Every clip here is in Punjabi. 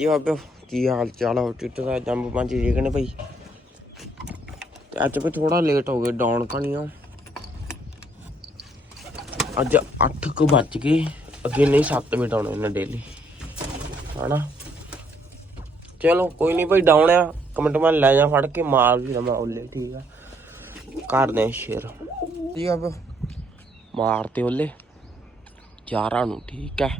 ਕੀ ਬਾਬੇ ਕੀ ਹਾਲ ਚਾਲ ਹੋ ਚਿੱਟੇ ਦਾ ਜੰਮ ਪੰਜ ਠੀਕ ਭਾਈ। ਤੇ ਅੱਜ ਵੀ ਥੋੜਾ ਲੇਟ ਹੋ ਗਏ ਡਾਊਨ ਕਣੀਆਂ ਅੱਜ 8 ਕੁ ਵੱਜ ਗਏ, ਅੱਗੇ ਨਹੀਂ 7 ਵਜੇ ਡਾਊਨ ਇਹਨਾਂ ਡੇਲੀ ਹਨਾ? ਚਲੋ, ਕੋਈ ਨਹੀਂ ਭਾਈ ਡਾਊਨ ਆ ਕਮੈਂਟ ਮੈਂ ਲੈ ਜਾ ਫੜ ਕੇ, ਮਾਰ ਵੀ ਲਵਾਂ ਉਹਲੇ ਠੀਕ ਆ। ਕਰਦੇ ਆ ਸ਼ੇਰ ਜੀ ਆ ਬਾਬੇ ਮਾਰਤੇ ਓਲੇ। ਯਾਰਾਂ ਨੂੰ, ਠੀਕ ਹੈ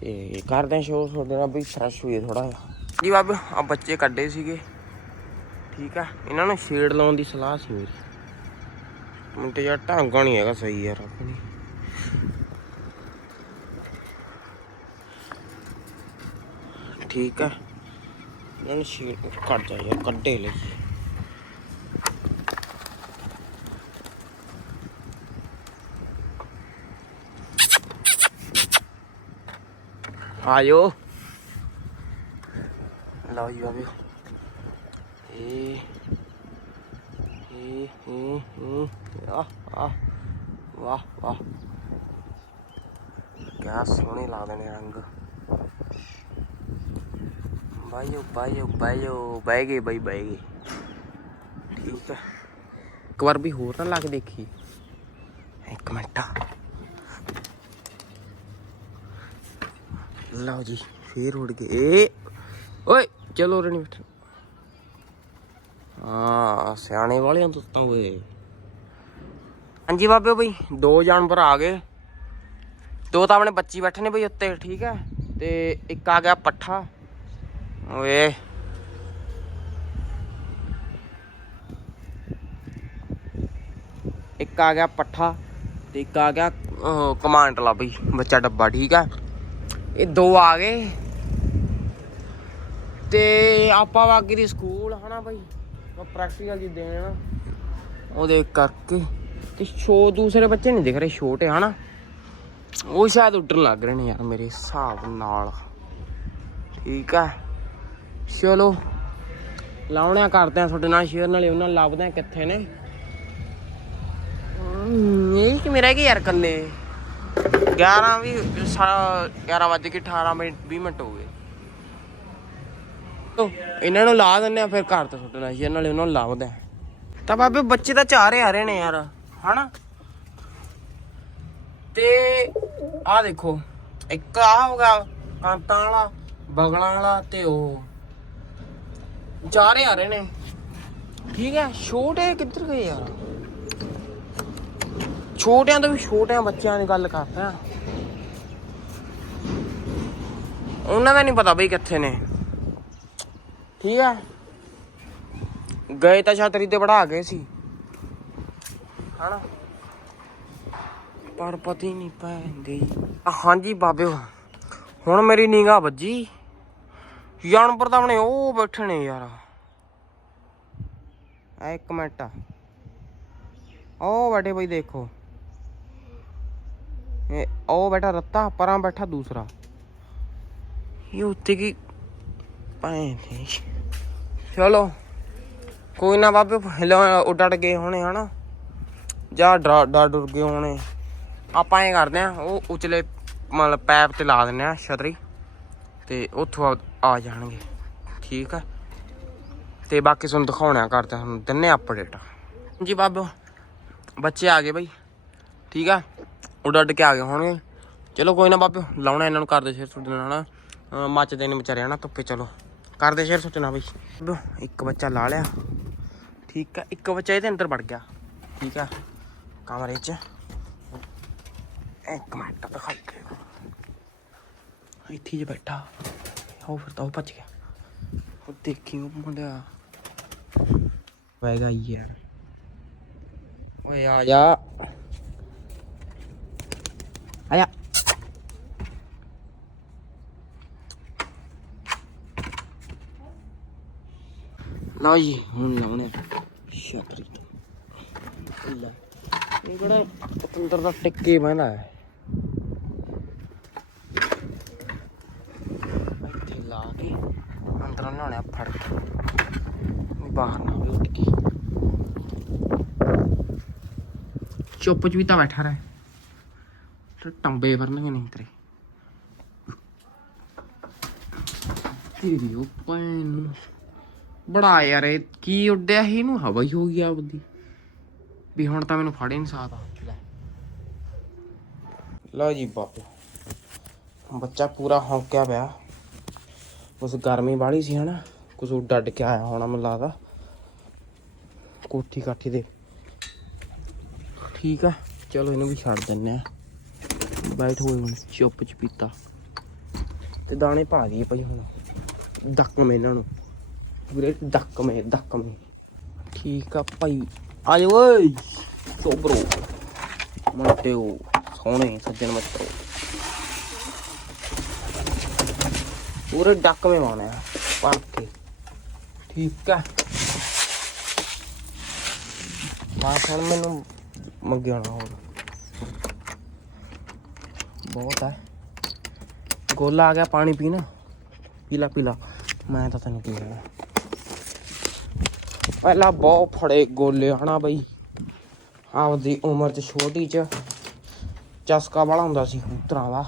ਤੇ ਕਰਦੇ ਆ ਸ਼ੋਅ ਤੁਹਾਡੇ ਨਾਲ ਵੀ ਫਰੈਸ਼ ਹੋਈਏ ਥੋੜਾ ਜਿਹਾ। ਜੀ ਬਾਬ ਆ ਬੱਚੇ ਕੱਢੇ ਸੀਗੇ। ਠੀਕ ਆ, ਇਹਨਾਂ ਨੂੰ ਸ਼ੇਡ ਲਾਉਣ ਦੀ ਸਲਾਹ ਸੀ ਮੇਰੀ। ਮੁੰਡੇ ਤੇ ਯਾਰ ਢੰਗ ਨਹੀਂ ਹੈਗਾ ਸਹੀ ਯਾਰ ਆਪਣੀ ਠੀਕ ਆ, ਇਹਨਾਂ ਨੂੰ ਸ਼ੇਡ ਕੱਢ ਜਾ ਯਾਰ, ਕੱਢੇ ਲਈ ਆਇਓ ਲਓ ਜੀ ਬਾਬੇ ਇਹ ਇਹ ਇਹ ਇਹ ਆ ਆ ਵਾਹ ਵਾਹ ਕਿਆ ਸੋਹਣੇ ਲੱਗਦੇ ਨੇ ਰੰਗ ਬਾਈਓ ਬਾਈਓ ਬਾਈਓ ਬਹਿ ਗਏ ਬਈ ਬਹਿ ਗਏ ਠੀਕ ਹੈ ਇੱਕ ਵਾਰ ਵੀ ਹੋਰ ਨਾ ਲਾ ਕੇ ਦੇਖੀ ਇੱਕ ਮਿੰਟ ਲਓ ਜੀ, ਫੇਰ ਉੜ ਗਏ। ਓਏ, ਚਲੋ ਰਣੀ ਬੈਠ। ਆ ਸਿਆਣੇ ਵਾਲਿਆਂ ਤੋਂ ਤਾਂ ਓਏ। ਹਾਂਜੀ ਬਾਬੇ ਬਈ, ਦੋ ਜਾਨਵਰ ਆ ਗਏ। ਦੋ ਤਾਂ ਆਪਣੇ ਬੱਚੀ ਬੈਠੇ ਨੇ ਬਈ ਉੱਤੇ, ਠੀਕ ਹੈ? ਤੇ ਇੱਕ ਆ ਗਿਆ ਪੱਠਾ। ਓਏ। ਇੱਕ ਆ ਗਿਆ ਪੱਠਾ ਤੇ ਇੱਕ ਆ ਗਿਆ ਕਮਾਂਡਲਾ ਬਈ, ਬੱਚਾ ਡੱਬਾ, ਠੀਕ ਆ ਇਹ ਦੋ ਆ ਗਏ। ਤੇ ਆਪਾਂ ਵਾਗੀ ਦੀ ਸਕੂਲ, ਹਨਾ ਬਈ? ਪ੍ਰੈਕਟੀਕਲ ਜੀ ਦੇਣ। ਉਹਦੇ ਕਰਕੇ। ਤੇ ਸ਼ੋ ਦੂਸਰੇ ਬੱਚੇ ਨਹੀਂ ਦਿਖ ਰਹੇ, ਛੋਟੇ, ਹਨਾ? ਉਹ ਸ਼ਾਇਦ ਉੱਡਣ ਲੱਗ ਰਹੇ ਨੇ ਯਾਰ ਮੇਰੇ ਹਿਸਾਬ ਨਾਲ। ਠੀਕ ਆ। ਚਲੋ ਲਾਉਣਿਆ ਕਰਦੇ ਆ ਤੁਹਾਡੇ ਨਾਲ ਸ਼ੇਅਰ ਨਾਲੇ ਉਹਨਾਂ ਨੂੰ ਲੱਭਦੇ ਆ ਕਿੱਥੇ ਨੇ। ਇਹ ਕਿ ਮੇਰਾ ਕੀ ਯਾਰ ਕੱਲੇ 11 ਵੀ ਸਾ- 11 ਵੱਜ ਕੇ 18 ਮਿੰਟ 20 ਮਿੰਟ ਹੋ ਗਏ। ਤੋ ਇਹਨਾਂ ਨੂੰ ਲਾ ਦਿੰਨੇ ਆ ਫਿਰ ਘਰ ਤੋਂ ਨਾਲ ਸ਼ੇਅਰ ਨਾਲੇ ਉਹਨਾਂ ਨੂੰ ਲੱਭਦੇ ਆ। ਤਾਂ ਬਾਬੇ ਬੱਚੇ ਤਾਂ ਚਾਰੇ ਆ ਰਹੇ ਨੇ ਯਾਰ ਹਨਾ? ਤੇ ਆਹ ਦੇਖੋ ਇੱਕ ਆ ਹੋਗਾ ਕਾਂਤਾਂ ਵਾਲਾ ਬਗਲਾਂ ਵਾਲਾ ਤੇ ਉਹ। ਚਾਰੇ ਆ ਰਹੇ ਨੇ। ਠੀਕ ਹੈ ਛੋਟੇ ਕਿੱਧਰ ਗਏ ਯਾਰ? ਛੋਟਿਆਂ ਤੋਂ ਵੀ ਛੋਟਿਆਂ ਬੱਚਿਆਂ ਦੀ ਗੱਲ ਕਰਦਾ ਉਹਨਾਂ ਦਾ ਨਹੀਂ ਪਤਾ ਬਈ ਕਿੱਥੇ ਨੇ। ਠੀਕ ਹੈ ਗਏ ਤਾਂ ਛਤਰੀ ਤੇ ਬੜਾ ਗਏ ਸੀ। ਹਨਾ। ਪਰ ਪਤਾ ਹੀ ਨਹੀਂ ਪੈਂਦੀ ਹਾਂਜੀ ਬਾਬੇ, ਹੁਣ ਮੇਰੀ ਨੀਗਾ ਵੱਜੀ। ਜਾਨਵਰ ਤਾਂ ਆਪਣੇ ਉਹ ਬੈਠੇ ਨੇ ਯਾਰ। ਆ ਇੱਕ ਮਿੰਟ। ਉਹ ਬੈਠੇ ਬਈ ਦੇਖੋ। ਉਹ ਬੈਠਾ ਰੱਤਾ, ਪਰਾਂ ਬੈਠਾ ਦੂਸਰਾ। ਇਹ ਉੱਤੇ ਕੀ ਪਾਏ ਨੇ? ਚਲੋ, ਕੋਈ ਨਾ ਬਾਬੇ ਹਿਲਾ ਉੱਡ ਉੱਡ ਗਏ ਹੋਣੇ, ਹਨਾ? ਜਾਂ ਡਰ ਡਰ ਗਏ ਹੋਣੇ। ਆਪਾਂ ਇਹ ਕਰਦੇ ਆ ਉਹ ਉਚਲੇ ਮਤਲਬ ਪੈਪ ਤੇ ਲਾ ਦਿੰਨੇ ਆ ਛਤਰੀ, ਤੇ ਉੱਥੋਂ ਆ- ਜਾਣਗੇ। ਠੀਕ ਆ? ਤੇ ਬਾਕੀ ਤੁਹਾਨੂੰ ਦਿਖਾਉਣਾ ਕਰਦਾ ਤੁਹਾਨੂੰ ਦਿੰਨੇ ਅਪਡੇਟ ਜੀ ਬਾਬੋ, ਬੱਚੇ ਆ ਗਏ ਬਈ। ਠੀਕ ਆ? ਉੱਡ ਉੱਡ ਕੇ ਆ ਗਏ ਹੋਣਗੇ। ਚਲੋ ਕੋਈ ਨਾ ਬਾਬੇ ਲਾਉਣਾ ਇਹਨਾਂ ਨੂੰ ਕਰਦੇ ਸ਼ੇਰ ਤੁਹਾਡੇ ਨਾਲ ਹਨਾ ਮੱਚਦੇ ਨੇ ਵਿਚਾਰੇ ਹਨਾ ਧੁੱਪੇ ਚਲੋ। ਕਰਦੇ ਸ਼ੇਰ ਸੋਚਣਾ ਬਈ। ਇੱਕ ਬੱਚਾ ਲਾ ਲਿਆ। ਠੀਕ ਆ, ਇੱਕ ਬੱਚਾ ਇਹਦੇ ਅੰਦਰ ਵੜ ਗਿਆ। ਠੀਕ ਆ, ਕਮਰੇ 'ਚ। ਇੱਕ ਮਿੰਟ, ਦਿਖਾਈ ਦੇ। ਇੱਥੇ ਜੇ ਬੈਠਾ। ਉਹ ਫਿਰ ਤਾਂ ਉਹ ਭੱਜ ਗਿਆ। ਉਹ ਦੇਖੀ ਉਹ ਮੁੰਡਿਆ ਵੈਗਾ ਯਾਰ। ਓਏ ਆ ਜਾ। ਆ ਜਾ ਲਓ ਜੀ ਹੁਣ ਲਾਉਣੇ ਤੋਂ ਲੈ ਇਹ ਕਿਹੜਾ ਪਤੰਦਰ ਦਾ ਟਿੱਕੇ ਬਹਿੰਦਾ ਹੈ ਇੱਥੇ ਲਾ ਕੇ ਅੰਦਰੋਂ ਲਿਆਉਣਾ ਫੜ ਕੇ ਵੀ ਬਾਹਰ ਨਾ ਕੇ ਚੁੱਪ ਚ ਵੀ ਤਾਂ ਬੈਠਾ ਰਹਿ ਟੰਬੇ ਵਰਨਗੇ ਨਹੀਂ ਤੇਰੇ। ਤੇਰੀ ਉਹ ਭੈਣ ਬੜਾ ਯਾਰ, ਇਹ ਕੀ ਉੱਡਿਆ ਸੀ ਇਹਨੂੰ? ਹਵਾ ਹੀ ਹੋ ਗਈ ਆਪਦੀ ਵੀ ਹੁਣ ਤਾਂ ਮੈਨੂੰ ਫੜ ਹੀ ਨਹੀਂ ਸਕਦਾ। ਲੈ। ਲਓ ਜੀ ਬਾਪੂ। ਬੱਚਾ ਪੂਰਾ ਹੌਂਕਿਆ ਪਿਆ। ਉਸ ਗਰਮੀ ਵਾਲੀ ਸੀ ਹਨਾ ਕੁਝ ਉਹ ਡੱਡ ਕੇ ਆਇਆ ਹੋਣਾ ਮੈਨੂੰ ਲੱਗਦਾ। ਕੋਠੀ ਕਾਠੀ ਦੇ। ਠੀਕ ਆ, ਚਲੋ ਇਹਨੂੰ ਵੀ ਛੱਡ ਦਿੰਨੇ ਆ। ਬੈਠ ਹੋਏ ਹੁਣ, ਚੁੱਪ ਪੀਤਾ ਤੇ ਦਾਣੇ ਪਾ ਦਈਏ ਭਾਈ ਹੁਣ। ਡੱਕਵੇਂ ਇਹਨਾਂ ਨੂੰ। ਵੀਰੇ, ਡੱਕ ਡੱਕਵੇਂ ਠੀਕ ਆ ਭਾਈ। ਆ ਓਏ। ਸੋਬਰੋ। ਮੋਟਿਓ ਸੋਹਣੇ ਸੱਜਣ ਮਿੱਤਰੋ। ਪੂਰੇ ਡੱਕ ਪਾਉਣੇ ਆ। ਪਾ ਕੇ। ਠੀਕ ਆ। ਬਸ ਹੁਣ ਮੈਨੂੰ ਮੰਗਿਆ ਨਾ ਹੋਰ। ਬਹੁਤ ਹੈ ਗੋਲਾ ਆ ਗਿਆ ਪਾਣੀ ਪੀਣਾ। ਪੀਲਾ ਪੀਲਾ। ਮੈਂ ਤਾਂ ਤੈਨੂੰ ਕੀ ਕਹਿਣਾ ਪਹਿਲਾਂ ਬਹੁਤ ਫੜੇ ਗੋਲੇ, ਹਨਾ ਬਈ? ਆਪਦੀ ਉਮਰ ਚ ਛੋਟੀ ਚ। ਚਸਕਾ ਵਾਲਾ ਹੁੰਦਾ ਸੀ, ਕਬੂਤਰਾਂ ਦਾ।